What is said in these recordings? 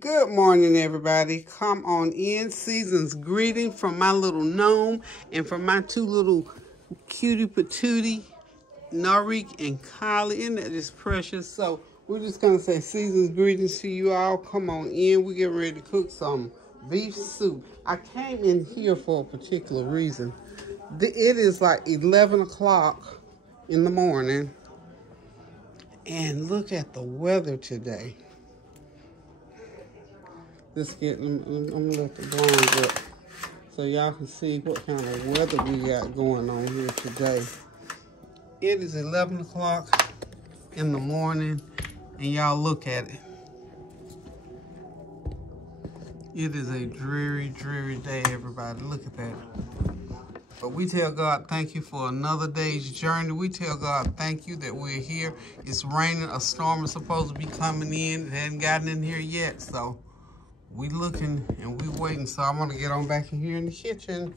Good morning, everybody. Come on in. Season's greeting from my little gnome and from my two little cutie patootie, Narik and Kylie. Isn't that just precious? So we're just going to say season's greetings to you all. Come on in. We're getting ready to cook some beef soup. I came in here for a particular reason. It is like 11 o'clock in the morning. And look at the weather today. I'm gonna let the blinds up so y'all can see what kind of weather we got going on here today. It is 11 o'clock in the morning, and y'all look at it. It is a dreary, dreary day, everybody. Look at that. But we tell God thank you for another day's journey. We tell God thank you that we're here. It's raining. A storm is supposed to be coming in. It hasn't gotten in here yet, so we looking and we waiting. So I'm gonna get on back in here in the kitchen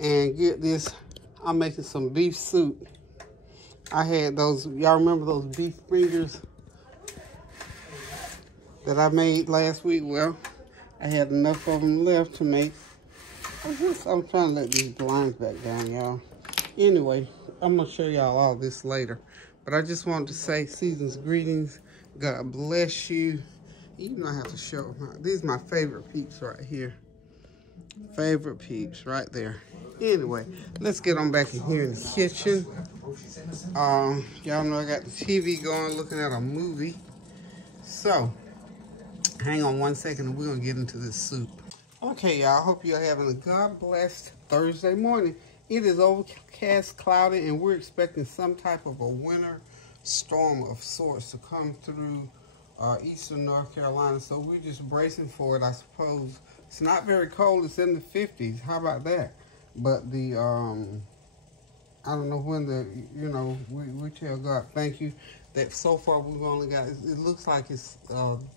and get this. I'm making some beef soup. I had those, y'all remember those beef fingers that I made last week? Well, I had enough of them left to make. I'm trying to let these blinds back down, y'all. Anyway, I'm gonna show y'all all this later. But I just wanted to say season's greetings. God bless you. You know I have to show them. These are my favorite peeps right here. Favorite peeps right there. Anyway, let's get on back in here in the kitchen. Y'all know I got the TV going, looking at a movie. So, hang on one second and we're going to get into this soup. Okay, y'all. Hope you're having a God-blessed Thursday morning. It is overcast, cloudy, and we're expecting some type of a winter storm of sorts to come through eastern North Carolina, so we're just bracing for it, I suppose. It's not very cold. It's in the 50s. How about that? But the I don't know when we tell God thank you that so far we've only got, it looks like it's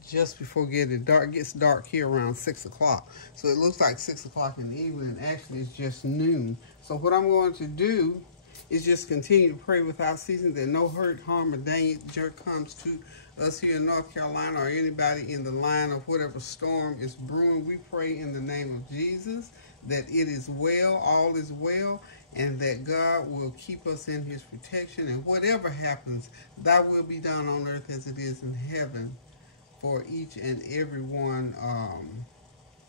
just before getting dark. It gets dark here around 6 o'clock, so it looks like 6 o'clock in the evening. Actually, it's just noon. So what I'm going to do is just continue to pray without ceasing that no hurt, harm, or danger comes to us here in North Carolina or anybody in the line of whatever storm is brewing. We pray in the name of Jesus that it is well, all is well, and that God will keep us in his protection. And whatever happens, thy will be done on earth as it is in heaven for each and every one,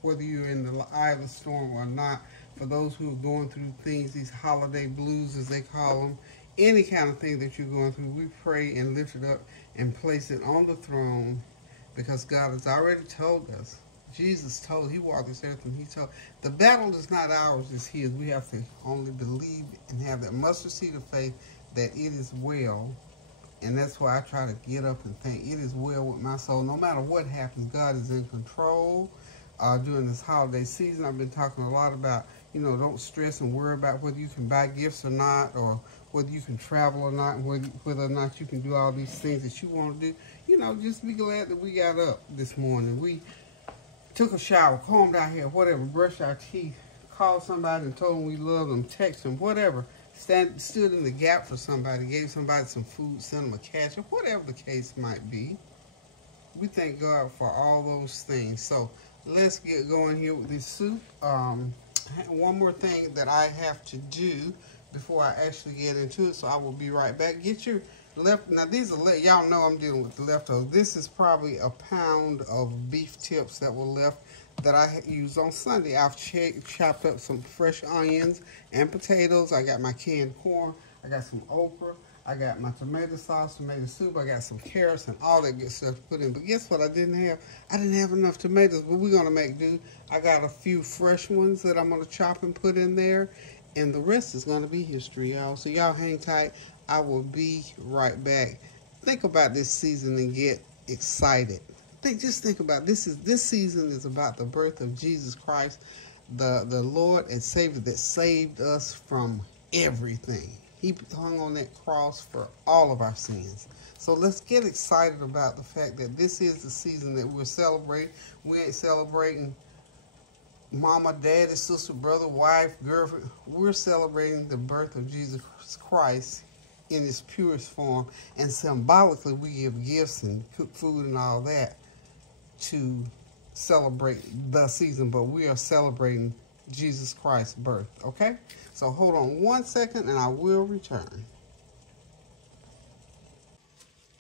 whether you're in the eye of the storm or not. For those who are going through things, these holiday blues as they call them, any kind of thing that you're going through, we pray and lift it up and place it on the throne, because God has already told us. Jesus told, he walked this earth and he told, the battle is not ours, it's his. We have to only believe and have that mustard seed of faith that it is well. And that's why I try to get up and think, it is well with my soul. No matter what happens, God is in control. During this holiday season, I've been talking a lot about, don't stress and worry about whether you can buy gifts or not, or whether you can travel or not, and whether or not you can do all these things that you want to do. Just be glad that we got up this morning. We took a shower, combed our hair, whatever, brushed our teeth, called somebody and told them we love them, text them, whatever. Stood in the gap for somebody, gave somebody some food, sent them a cash, or whatever the case might be. We thank God for all those things. So let's get going here with this soup. One more thing that I have to do before I actually get into it, so I will be right back. Get your now these are, y'all know I'm dealing with the leftovers. This is probably a pound of beef tips that were left that I used on Sunday. I've chopped up some fresh onions and potatoes. I got my canned corn. I got some okra. I got my tomato sauce, tomato soup. I got some carrots and all that good stuff to put in. But guess what I didn't have? I didn't have enough tomatoes, but we're going to make do. I got a few fresh ones that I'm going to chop and put in there. And the rest is going to be history, y'all. So y'all hang tight. I will be right back. Think about this season and get excited. Just think about this season is about the birth of Jesus Christ, the Lord and Savior that saved us from everything. He hung on that cross for all of our sins. So let's get excited about the fact that this is the season that we're celebrating. We ain't celebrating mama, daddy, sister, brother, wife, girlfriend. We're celebrating the birth of Jesus Christ in its purest form. And symbolically, we give gifts and cook food and all that to celebrate the season, but we are celebrating Jesus Christ's birth, okay? So hold on 1 second and I will return.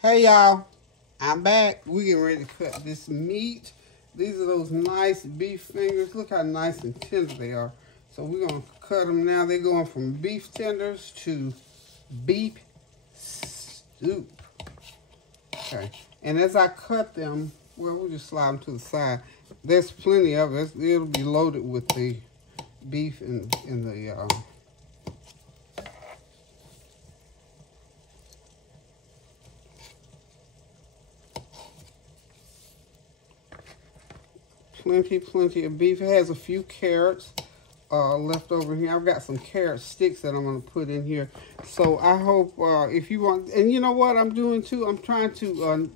Hey y'all, I'm back. We're getting ready to cut this meat. These are those nice beef fingers. Look how nice and tender they are. So we're going to cut them now. They're going from beef tenders to beef soup. Okay, and as I cut them, well, we'll just slide them to the side. There's plenty of it. It'll be loaded with the beef in the plenty of beef. It has a few carrots left over here. I've got some carrot sticks that I'm going to put in here. So I hope if you want, and you know what I'm doing too, I'm trying to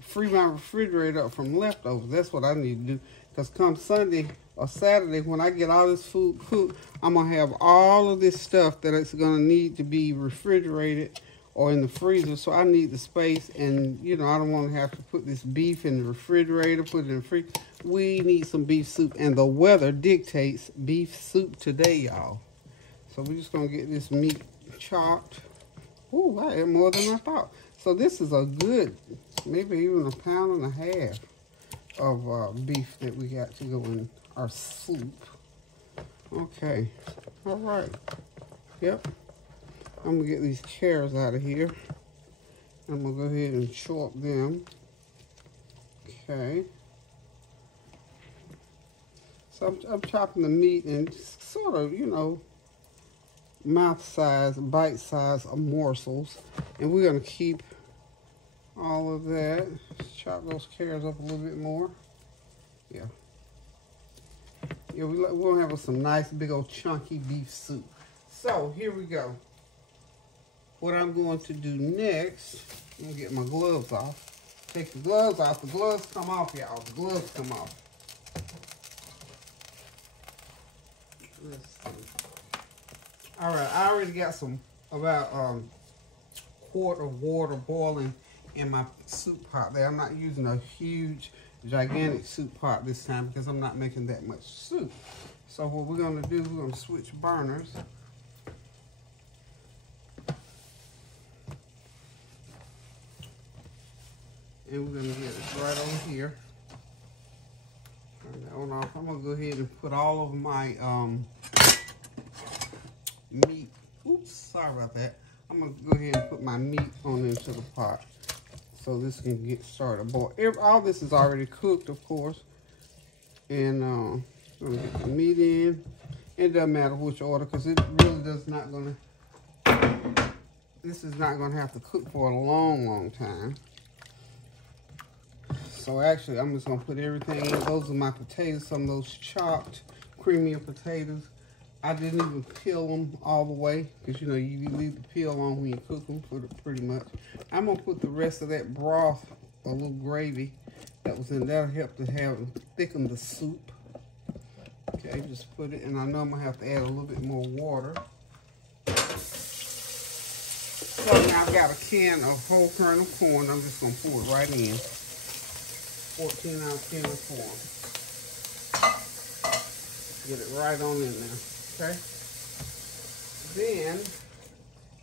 free my refrigerator up from leftovers. That's what I need to do, because come Sunday or Saturday, when I get all this food cooked, I'm going to have all of this stuff that it's going to need to be refrigerated or in the freezer. So I need the space, and you know, I don't want to have to put this beef in the refrigerator, put it in the freezer. We need some beef soup, and the weather dictates beef soup today, y'all. So we're just going to get this meat chopped. Ooh, I had more than I thought. So this is a good, maybe even a pound and a half of beef that we got to go in our soup. Okay, all right. Yep. I'm going to get these carrots out of here. I'm going to go ahead and chop them. Okay. So I'm chopping the meat in sort of, you know, mouth-size, bite-size morsels. And we're going to keep all of that. Let's chop those carrots up a little bit more. Yeah. Yeah, we're going to have some nice, big old chunky beef soup. So, here we go. What I'm going to do next, I'm going to get my gloves off. Take the gloves off. The gloves come off, y'all. The gloves come off. Let's see. All right, I already got about quart of water boiling in my soup pot there. I'm not using a huge, gigantic soup pot this time because I'm not making that much soup. So what we're going to do, we're going to switch burners. And we're going to get it right over here. Turn that one off. I'm going to go ahead and put all of my meat. Oops, sorry about that. I'm going to go ahead and put my meat on into the pot so this can get started. Boy, all this is already cooked, of course. And I'm going to get the meat in. It doesn't matter which order, because it really does not going to, this is not going to have to cook for a long, long time. So actually, I'm just going to put everything in. Those are my potatoes, some of those chopped creamier potatoes. I didn't even peel them all the way, because, you know, you leave the peel on when you cook them, pretty much. I'm going to put the rest of that broth, a little gravy that was in there, help to have thicken the soup. Okay, just put it, and I know I'm going to have to add a little bit more water. So now I've got a can of whole kernel corn. I'm just going to pour it right in. 14-ounce can of corn. Get it right on in there, okay? Then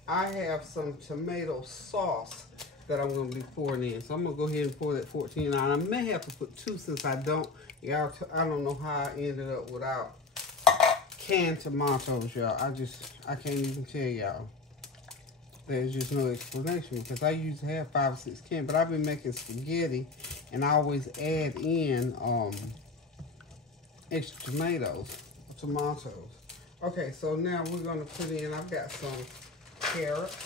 I have some tomato sauce that I'm going to be pouring in. So I'm going to go ahead and pour that 14 out. I may have to put 2 since I don't. Y'all, I don't know how I ended up without canned tomatoes, y'all. I can't even tell y'all. There's just no explanation, because I used to have 5 or 6 cans, but I've been making spaghetti and I always add in extra tomatoes. Okay, so now we're going to put in, I've got some carrots.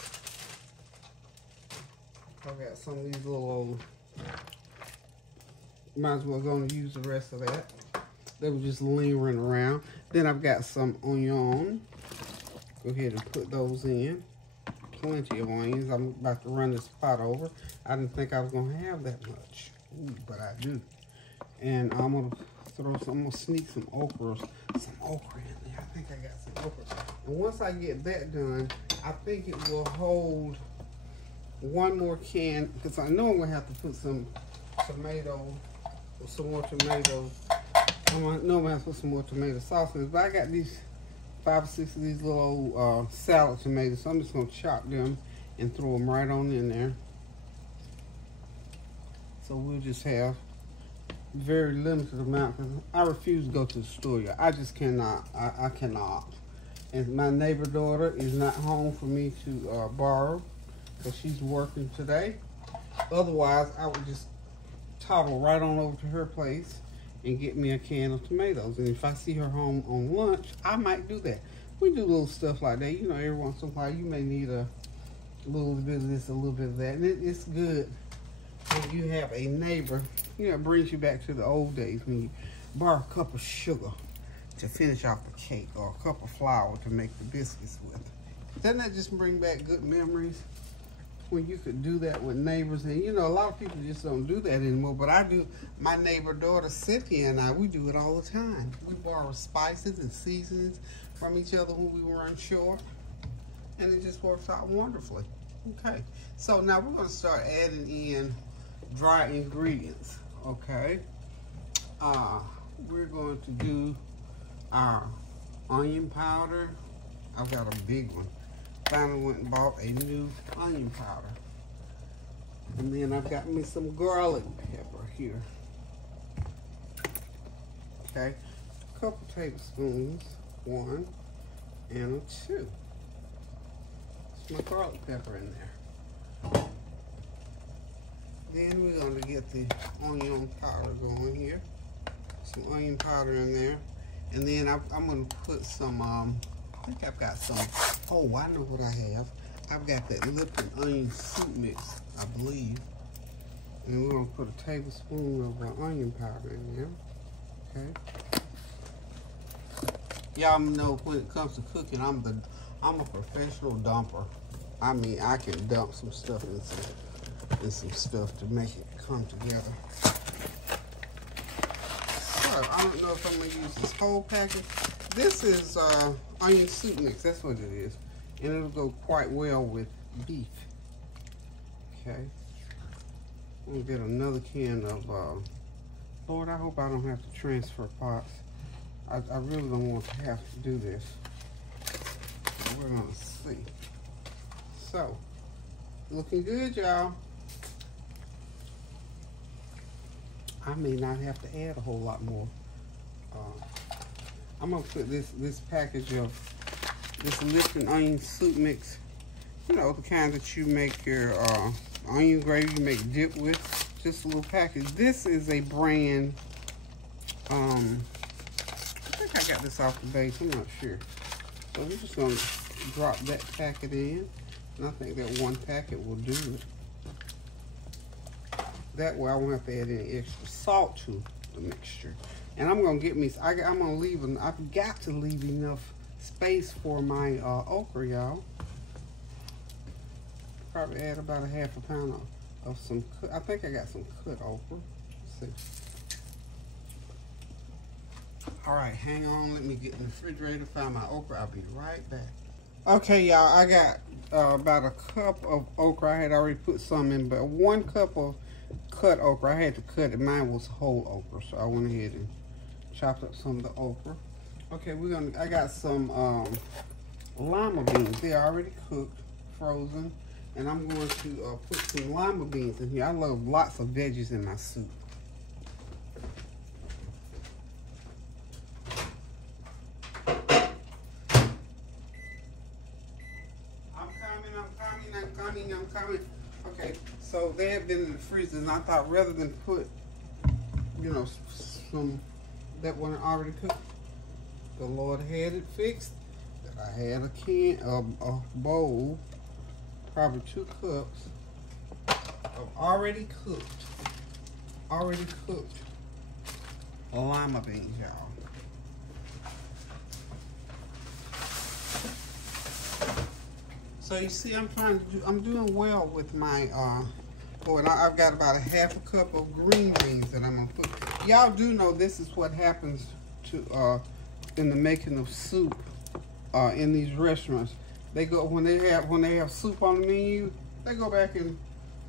I've got some of these little, might as well go and use the rest of that. They were just lingering around. Then I've got some onion. Go ahead and put those in. Plenty of onions. I'm about to run this pot over. I didn't think I was going to have that much. Ooh, but I do. And I'm going to I'm going to sneak some okra in there. I think I got some okra. And once I get that done, I think it will hold one more can, because I know I'm going to have to put some tomato some more tomatoes. I'm gonna put some more tomato sauce in this, but I got these 5 or 6 of these little salad tomatoes, so I'm just gonna chop them and throw them right on in there. So we'll just have very limited amount, because I refuse to go to the store. I just cannot. I cannot. And my neighbor daughter is not home for me to borrow, because she's working today. Otherwise, I would just toggle right on over to her place and get me a can of tomatoes. And if I see her home on lunch, I might do that. We do little stuff like that. You know, every once in a while, you may need a little bit of this, a little bit of that. And it's good when you have a neighbor. You know, it brings you back to the old days when you borrow a cup of sugar to finish off the cake, or a cup of flour to make the biscuits with. Doesn't that just bring back good memories? When you could do that with neighbors. And you know, a lot of people just don't do that anymore, but I do. My neighbor daughter Cynthia and I, we do it all the time. We borrow spices and seasonings from each other when we run short, and it just works out wonderfully. Okay, so now we're going to start adding in dry ingredients. Okay, we're going to do our onion powder. I've got a big one. Finally went and bought a new onion powder. And then I've got me some garlic pepper here. Okay, a couple tablespoons, 1 and 2. It's my garlic pepper in there. Then we're going to get the onion powder going here. Some onion powder in there. And then I'm going to put some, I think I've got some, oh, I know what I have. I've got that Lipton onion soup mix, I believe. And we're going to put a tablespoon of onion powder in there. Okay. Y'all know when it comes to cooking, I'm a professional dumper. I mean, I can dump some stuff in some stuff to make it come together. So I don't know if I'm gonna use this whole package. This is onion soup mix. That's what it is, and it'll go quite well with beef. Okay. I'm gonna get another can of. Lord, I hope I don't have to transfer pots. I really don't want to have to do this. We're gonna see. So, looking good, y'all. I may not have to add a whole lot more. I'm gonna put this package of this Lipton onion soup mix. You know, the kind that you make your onion gravy, you make dip with. Just a little package. This is a brand. I think I got this off the base. I'm not sure. So we're just gonna drop that packet in, and I think that one packet will do it. That way I won't have to add any extra salt to the mixture. And I'm gonna get me, I'm gonna leave, I've got to leave enough space for my okra, y'all. Probably add about a half a pound of some, I think I got some cut okra. Let's see. All right, hang on, let me get in the refrigerator, find my okra, I'll be right back. Okay, y'all, I got about a cup of okra. I had already put some in, but 1 cup of cut okra. I had to cut it. Mine was whole okra, so I went ahead and chopped up some of the okra. Okay, I got some lima beans. They're already cooked, frozen, and I'm going to put some lima beans in here. I love lots of veggies in my soup. I'm coming. Okay, so they have been in the freezer, and I thought rather than put, you know, some that weren't already cooked, the Lord had it fixed. That I had a bowl, probably 2 cups of already cooked lima beans, y'all. So you see, I'm doing well with my, and I've got about a half a cup of green beans that I'm gonna put. Y'all do know this is what happens to, in the making of soup, in these restaurants. They go, when they have soup on the menu, they go back and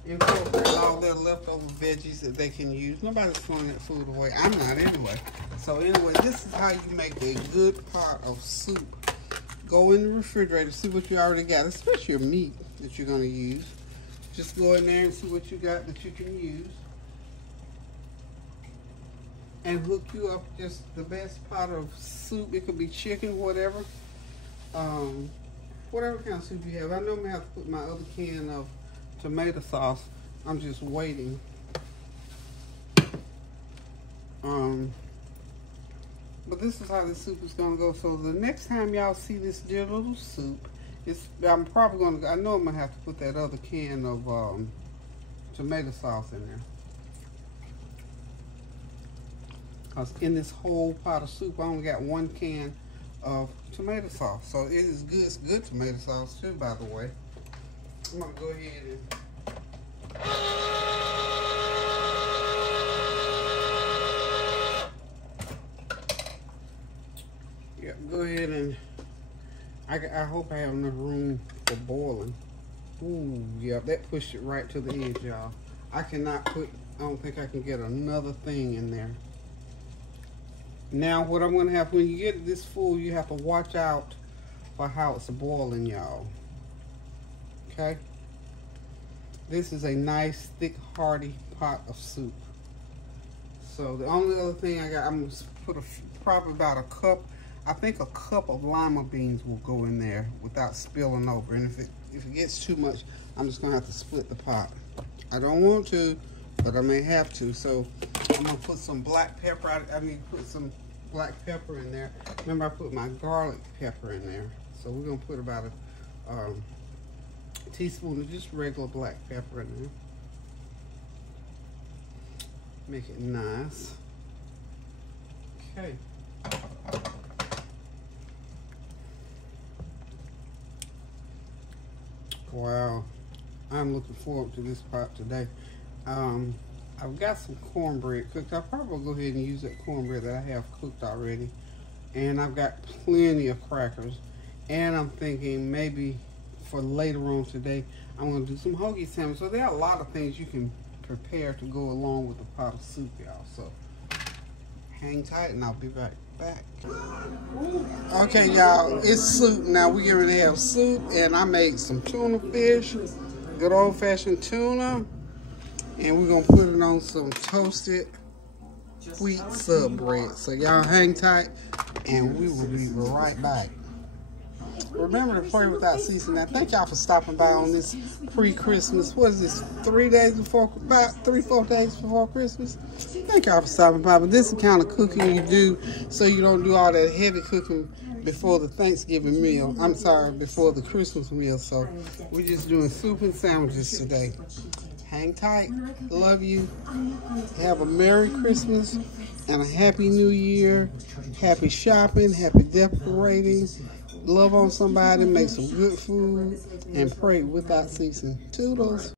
incorporate all their leftover veggies that they can use. Nobody's throwing that food away. I'm not anyway. So anyway, this is how you make a good pot of soup. Go in the refrigerator, see what you already got, especially your meat that you're going to use. Just go in there and see what you got that you can use. And hook you up just the best pot of soup. It could be chicken, whatever. Whatever kind of soup you have. I know I'm going to have to put my other can of tomato sauce. I'm just waiting. But this is how the soup is going to go. So the next time y'all see this dear little soup, I'm probably going to, I know I'm going to have to put that other can of tomato sauce in there. Because in this whole pot of soup, I only got 1 can of tomato sauce. So it is good. It's good tomato sauce too, by the way. I'm going to go ahead and... yeah, go ahead and... I hope I have enough room for boiling. Ooh, yeah, that pushed it right to the edge, y'all. I don't think I can get another thing in there. Now, what I'm going to have, when you get this full, you have to watch out for how it's boiling, y'all. Okay? This is a nice, thick, hearty pot of soup. So, the only other thing I got, I'm going to put probably about a cup. I think a cup of lima beans will go in there without spilling over. And if it gets too much, I'm just going to have to split the pot. I don't want to, but I may have to. So, I'm going to put some black pepper. I need to put some black pepper in there. Remember, I put my garlic pepper in there. So we're going to put about a teaspoon of just regular black pepper in there. Make it nice. Okay. Wow. I'm looking forward to this pot today. I've got some cornbread cooked. I'll probably go ahead and use that cornbread that I have cooked already. And I've got plenty of crackers. And I'm thinking maybe for later on today, I'm going to do some hoagie sandwich. So there are a lot of things you can prepare to go along with the pot of soup, y'all. So hang tight and I'll be right back. Okay, y'all, it's soup now. We're going to have soup, and I made some tuna fish, good old-fashioned tuna. And we're going to put it on some toasted wheat sub bread. So y'all hang tight, and we will be right back. Remember to pray without ceasing. Now, thank y'all for stopping by on this pre-Christmas. What is this, 3 days before, about 3-4 days before Christmas? Thank y'all for stopping by. But this is the kind of cooking you do so you don't do all that heavy cooking before the Thanksgiving meal. I'm sorry, before the Christmas meal. So we're just doing soup and sandwiches today. Hang tight. Love you. Have a Merry Christmas and a Happy New Year. Happy shopping. Happy decorating. Love on somebody. Make some good food. And pray without ceasing. Toodles.